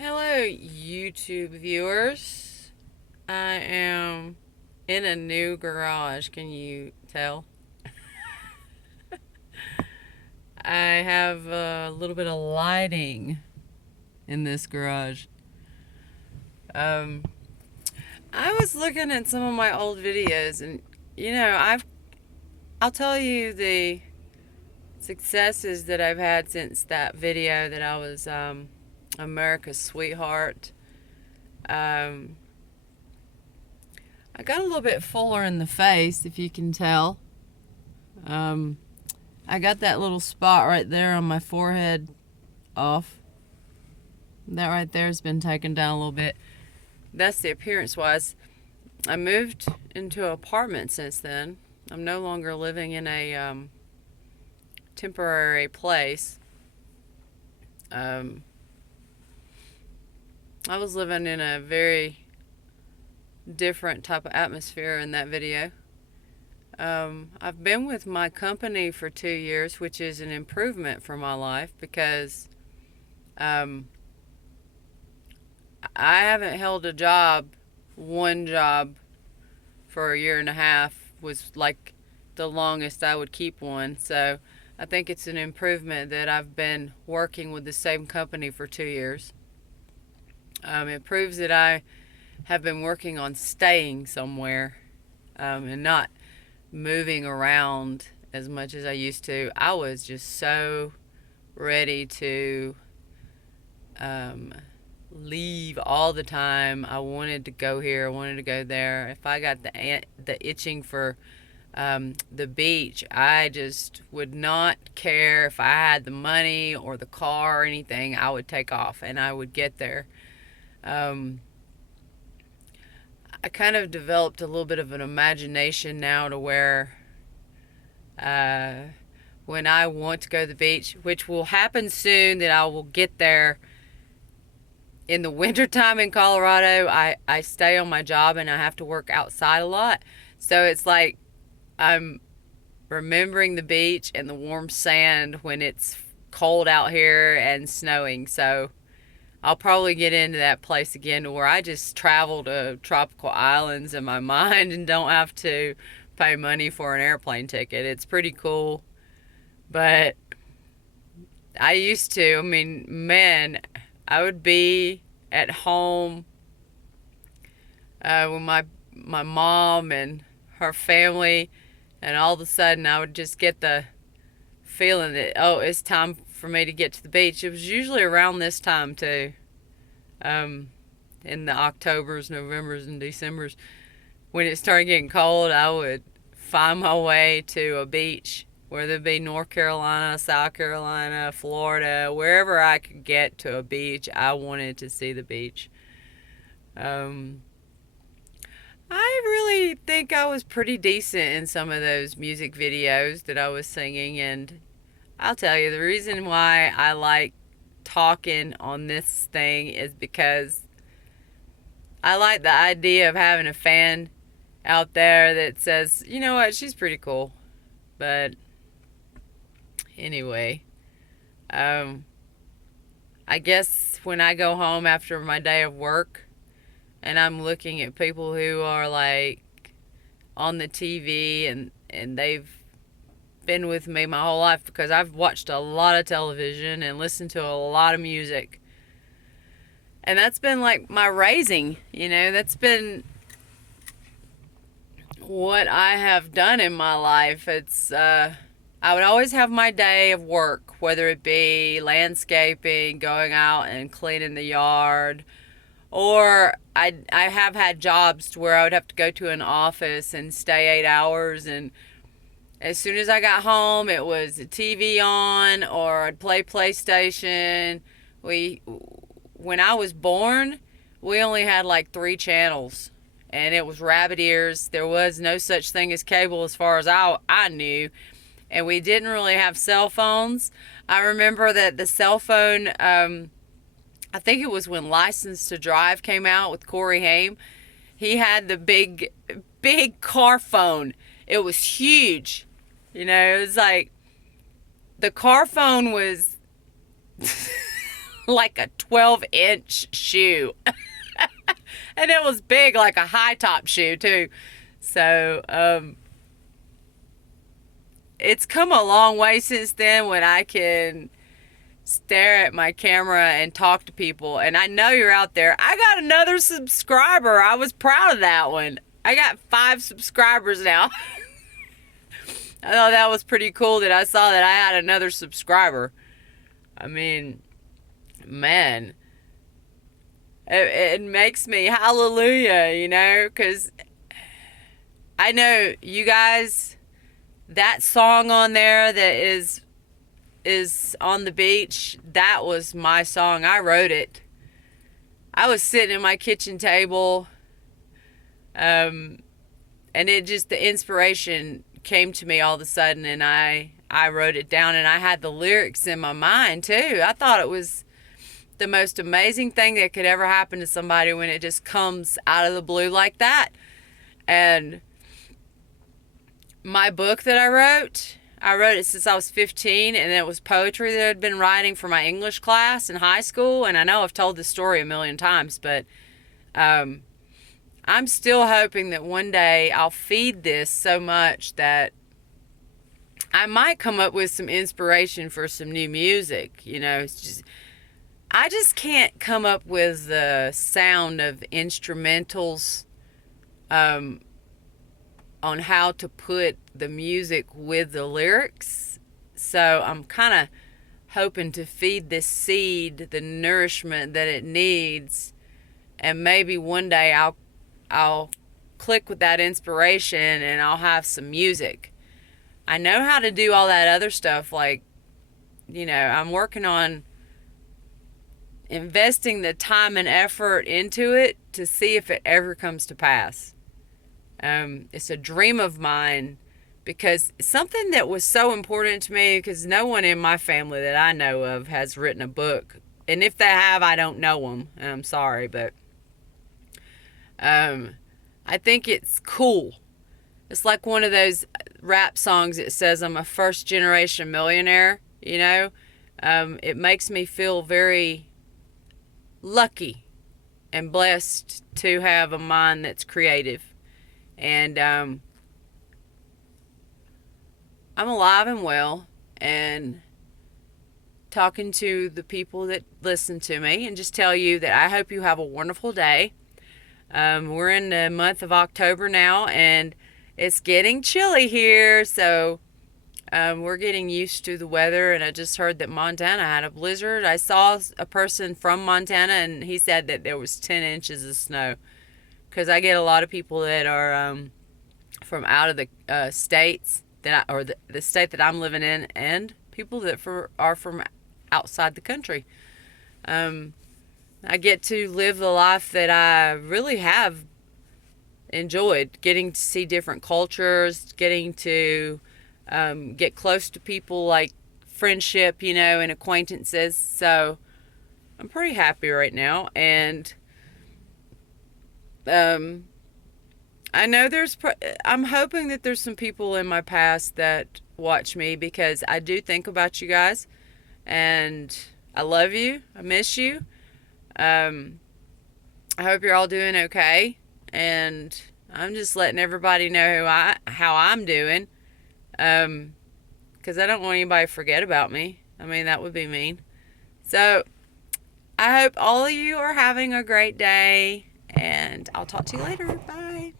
Hello, YouTube viewers. I am in a new garage. Can you tell? I have a little bit of lighting in this garage. Um, I was looking at some of my old videos, and I'll tell you the successes that I've had since that video that I was America's sweetheart. Um, I got a little bit fuller in the face, if you can tell. Um, I got that little spot right there on my forehead off. That right there has been taken down a little bit. That's the appearance wise. I moved into an apartment since then. I'm no longer living in a temporary place. Um, I was living in a very different type of atmosphere in that video. I've been with my company for 2 years, which is an improvement for my life because um, I haven't held a job. One job for a year and a half was like the longest I would keep one. So I think it's an improvement that I've been working with the same company for 2 years. It proves that I have been working on staying somewhere and not moving around as much as I used to. I was just so ready to leave all the time. I wanted to go here. I wanted to go there. If I got the itching for the beach, I just would not care if I had the money or the car or anything. I would take off and I would get there. Um, I kind of developed a little bit of an imagination now to where uh, when I want to go to the beach, which will happen soon, that I will get there in the wintertime in Colorado. I stay on my job and I have to work outside a lot. So it's like I'm remembering the beach and the warm sand when it's cold out here and snowing. So I'll probably get into that place again where I just travel to tropical islands in my mind and don't have to pay money for an airplane ticket. It's pretty cool. But I used to, I mean, man, I would be at home with my mom and her family, and all of a sudden I would just get the feeling that, oh, it's time for me to get to the beach. It was usually around this time too, um, in the Octobers, Novembers, and Decembers. When it started getting cold, I would find my way to a beach, whether it be North Carolina, South Carolina, Florida, wherever I could get to a beach. I wanted to see the beach. Um, I really think I was pretty decent in some of those music videos that I was singing, and I'll tell you the reason why I like talking on this thing is because I like the idea of having a fan out there that says, you know what, she's pretty cool. But anyway, um, I guess when I go home after my day of work and I'm looking at people who are like on the TV and they've been with me my whole life because I've watched a lot of television and listened to a lot of music. And that's been like my raising, that's been what I have done in my life. I would always have my day of work, whether it be landscaping, going out and cleaning the yard, or I have had jobs where I would have to go to an office and stay 8 hours, and as soon as I got home, it was the TV on, or I'd play PlayStation. When I was born, we only had like 3 channels, and it was rabbit ears. There was no such thing as cable as far as I knew, and we didn't really have cell phones. I remember that the cell phone, I think it was when License to Drive came out with Corey Haim. He had the big car phone. It was huge. It was like the car phone was like a 12-inch shoe. And it was big, like a high top shoe, too. So, it's come a long way since then when I can stare at my camera and talk to people. And I know you're out there. I got another subscriber. I was proud of that one. I got 5 subscribers now. I thought that was pretty cool that I saw that I had another subscriber. I mean, man, it makes me hallelujah, you know, because I know you guys, that song on there that is on the beach, that was my song. I wrote it. I was sitting at my kitchen table, and it just, the inspiration came to me all of a sudden, and I wrote it down, and I had the lyrics in my mind too. I thought it was the most amazing thing that could ever happen to somebody when it just comes out of the blue like that. And my book that I wrote it since I was 15, and it was poetry that I'd been writing for my English class in high school. And I know I've told this story a million times, but I'm still hoping that one day I'll feed this so much that I might come up with some inspiration for some new music. You know, I just can't come up with the sound of instrumentals on how to put the music with the lyrics. So I'm kind of hoping to feed this seed the nourishment that it needs, and maybe one day I'll click with that inspiration and I'll have some music. I know how to do all that other stuff, like, you know, I'm working on investing the time and effort into it to see if it ever comes to pass. It's a dream of mine, because something that was so important to me, because no one in my family that I know of has written a book. And if they have, I don't know them, and I'm sorry, but I think it's cool. It's like one of those rap songs that says I'm a first generation millionaire, you know? It makes me feel very lucky and blessed to have a mind that's creative. And I'm alive and well, and talking to the people that listen to me, and just tell you that I hope you have a wonderful day. We're in the month of October now, and it's getting chilly here, so we're getting used to the weather. And I just heard that Montana had a blizzard. I saw a person from Montana, and he said that there was 10 inches of snow, because I get a lot of people that are from out of the states or the state that I'm living in, and people that are from outside the country. I get to live the life that I really have enjoyed, getting to see different cultures, getting to get close to people, like friendship, you know, and acquaintances. So I'm pretty happy right now. And I know I'm hoping that there's some people in my past that watch me, because I do think about you guys, and I love you. I miss you. I hope you're all doing okay, and I'm just letting everybody know how I'm doing, because I don't want anybody to forget about me. I mean, that would be mean. So I hope all of you are having a great day, and I'll talk to you later. Bye.